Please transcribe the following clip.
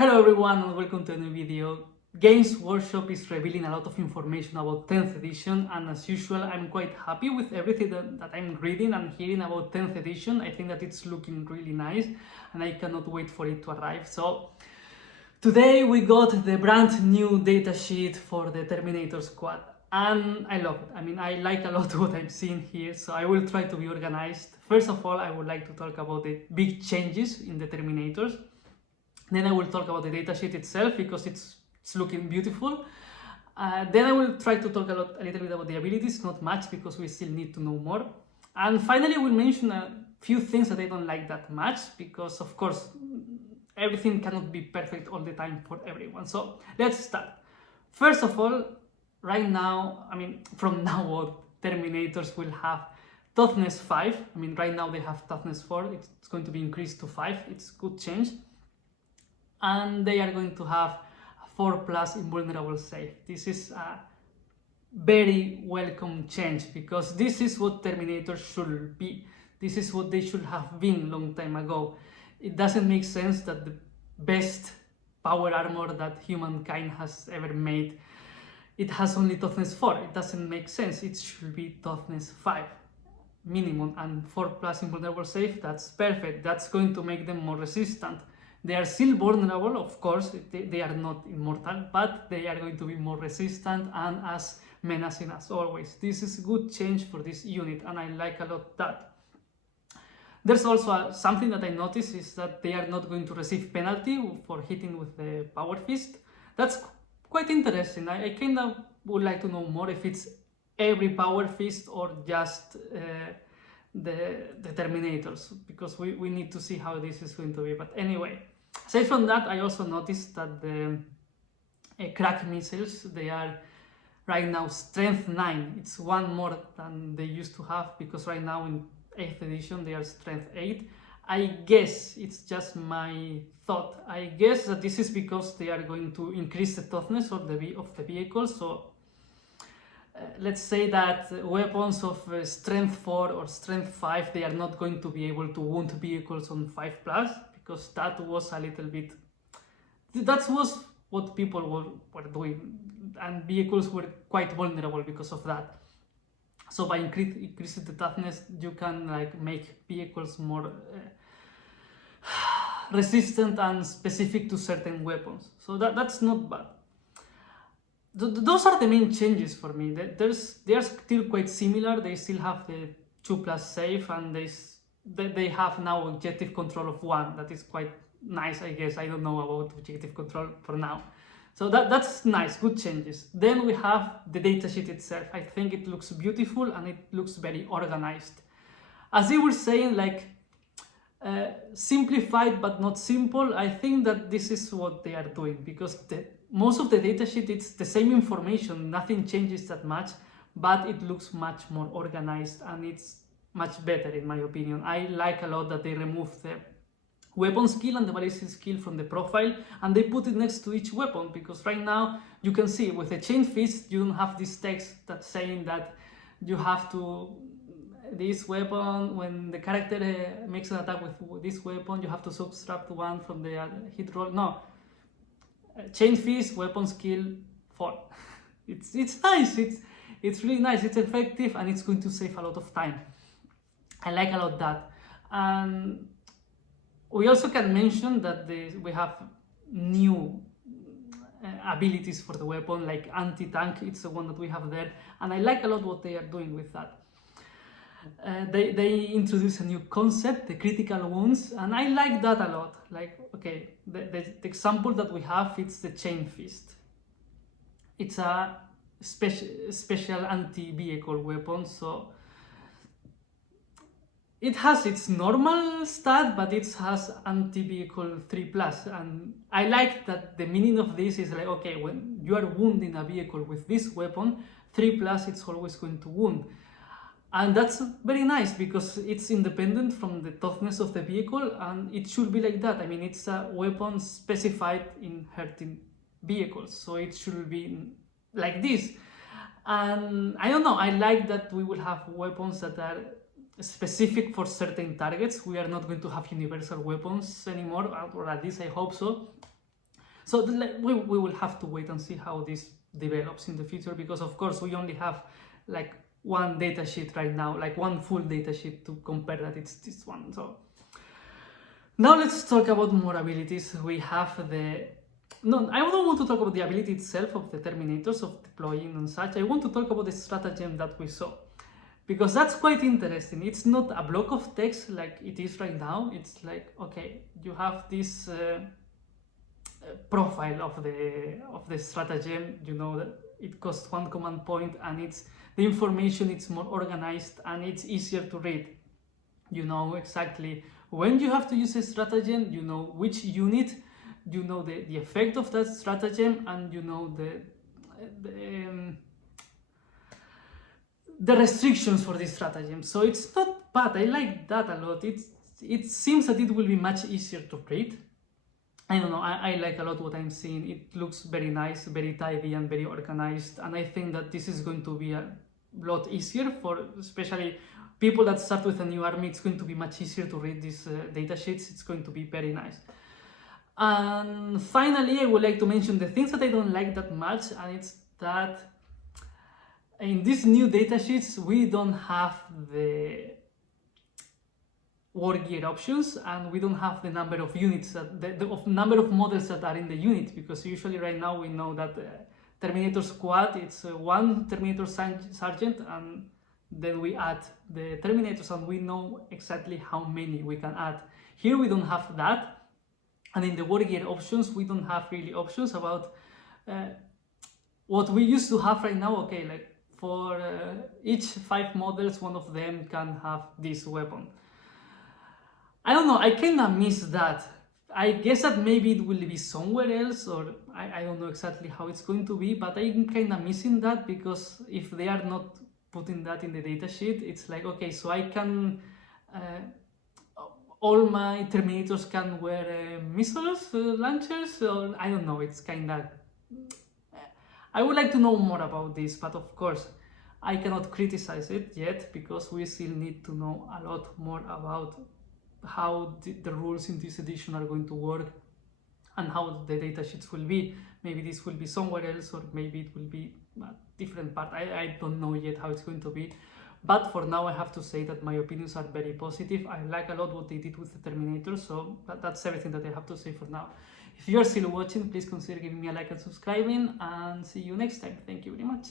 Hello everyone and welcome to a new video. Games Workshop is revealing a lot of information about 10th edition, and as usual I'm quite happy with everything that I'm reading and hearing about 10th edition. I think that it's looking really nice and I cannot wait for it to arrive. So today we got the brand new datasheet for the Terminator squad and I love it. I mean, I like a lot what I'm seeing here, so I will try to be organized. First of all, I would like to talk about the big changes in the Terminators. Then I will talk about the datasheet itself because it's looking beautiful. Then I will try to talk a little bit about the abilities, not much because we still need to know more. And finally, I will mention a few things that I don't like that much because, of course, everything cannot be perfect all the time for everyone. So let's start. First of all, right now, I mean, from now on, Terminators will have toughness 5. I mean, right now they have toughness 4. It's going to be increased to 5. It's a good change. And they are going to have 4+ invulnerable save. This is a very welcome change because this is what Terminators should be. This is what they should have been long time ago. It doesn't make sense that the best power armor that humankind has ever made, it has only toughness 4. It doesn't make sense. It should be toughness 5 minimum, and 4+ invulnerable save. That's perfect. That's going to make them more resistant. They are still vulnerable, of course, they are not immortal, but they are going to be more resistant and as menacing as always. This is a good change for this unit and I like a lot that. There's also something that I noticed is that they are not going to receive penalty for hitting with the power fist. That's quite interesting. I kind of would like to know more if it's every power fist or just the Terminators, because we need to see how this is going to be. But anyway, aside from that, I also noticed that the crack missiles, they are right now strength 9. It's 1 more than they used to have, because right now in 8th edition they are strength 8. I guess it's just my thought. I guess that this is because they are going to increase the toughness of the vehicle. So let's say that weapons of strength 4 or strength 5, they are not going to be able to wound vehicles on 5+, because that was a little bit, that was what people were doing, and vehicles were quite vulnerable because of that. So by increasing the toughness, you can like make vehicles more resistant and specific to certain weapons. So that's not bad. Those are the main changes for me. They are still quite similar. They still have the 2+ save, and they have now objective control of 1. That is quite nice, I guess. I don't know about objective control for now. So that's nice, good changes. Then we have the datasheet itself. I think it looks beautiful and it looks very organized. As they were saying, like simplified but not simple. I think that this is what they are doing, because most of the datasheet, it's the same information, nothing changes that much, but it looks much more organized and it's much better in my opinion. I like a lot that they remove the weapon skill and the ballistic skill from the profile and they put it next to each weapon, because right now you can see with a chain fist you don't have this text that's saying that you have to, this weapon, when the character makes an attack with this weapon, you have to subtract 1 from the hit roll. No, chain fist, weapon skill 4. It's nice, it's really nice, it's effective, and it's going to save a lot of time. I like a lot that. And we also can mention that we have new abilities for the weapon, like anti-tank. It's the one that we have there, and I like a lot what they are doing with that. They introduce a new concept, the critical wounds, and I like that a lot. Like, okay, the example that we have, it's the chain fist. It's a special anti-vehicle weapon, so it has its normal stat, but it has anti-vehicle 3+, and I like that the meaning of this is like, okay, when you are wounding a vehicle with this weapon, 3+, it's always going to wound. And that's very nice because it's independent from the toughness of the vehicle, and it should be like that. I mean, it's a weapon specified in hurting vehicles, so it should be like this. And I don't know, I like that we will have weapons that are specific for certain targets. We are not going to have universal weapons anymore, or at least I hope so. So we will have to wait and see how this develops in the future, because of course we only have like one datasheet right now, like one full datasheet to compare that it's this one. So now let's talk about more abilities. We have no, I don't want to talk about the ability itself of the Terminators, of deploying and such. I want to talk about the stratagem that we saw, because that's quite interesting. It's not a block of text like it is right now. It's like, okay, you have this profile of the stratagem. You know that it costs 1 command point, and it's the information. It's more organized and it's easier to read. You know exactly when you have to use a stratagem. You know which unit. You know the effect of that stratagem, and you know the restrictions for this stratagem. So it's not bad. I like that a lot. It seems that it will be much easier to read. I don't know, I like a lot what I'm seeing. It looks very nice, very tidy and very organized, and I think that this is going to be a lot easier for especially people that start with a new army. It's going to be much easier to read these data sheets. It's going to be very nice. And finally, I would like to mention the things that I don't like that much, and it's that in these new datasheets we don't have the war gear options, and we don't have the number of units that the number of models that are in the unit, because usually right now we know that Terminator squad, it's one Terminator sergeant, and then we add the Terminators, and we know exactly how many we can add. Here we don't have that. And in the war gear options, we don't have really options about what we used to have right now. Okay, like for each 5 models, one of them can have this weapon. I don't know, I kinda miss that. I guess that maybe it will be somewhere else, or I don't know exactly how it's going to be, but I'm kinda missing that, because if they are not putting that in the datasheet, it's like, okay, so I can all my Terminators can wear missiles, launchers, or I don't know, it's kinda... I would like to know more about this, but of course I cannot criticize it yet, because we still need to know a lot more about how the rules in this edition are going to work, and how the datasheets will be. Maybe this will be somewhere else, or maybe it will be a different part. I don't know yet how it's going to be. But for now, I have to say that my opinions are very positive. I like a lot what they did with the Terminator, so that's everything that I have to say for now. If you are still watching, please consider giving me a like and subscribing, and see you next time. Thank you very much.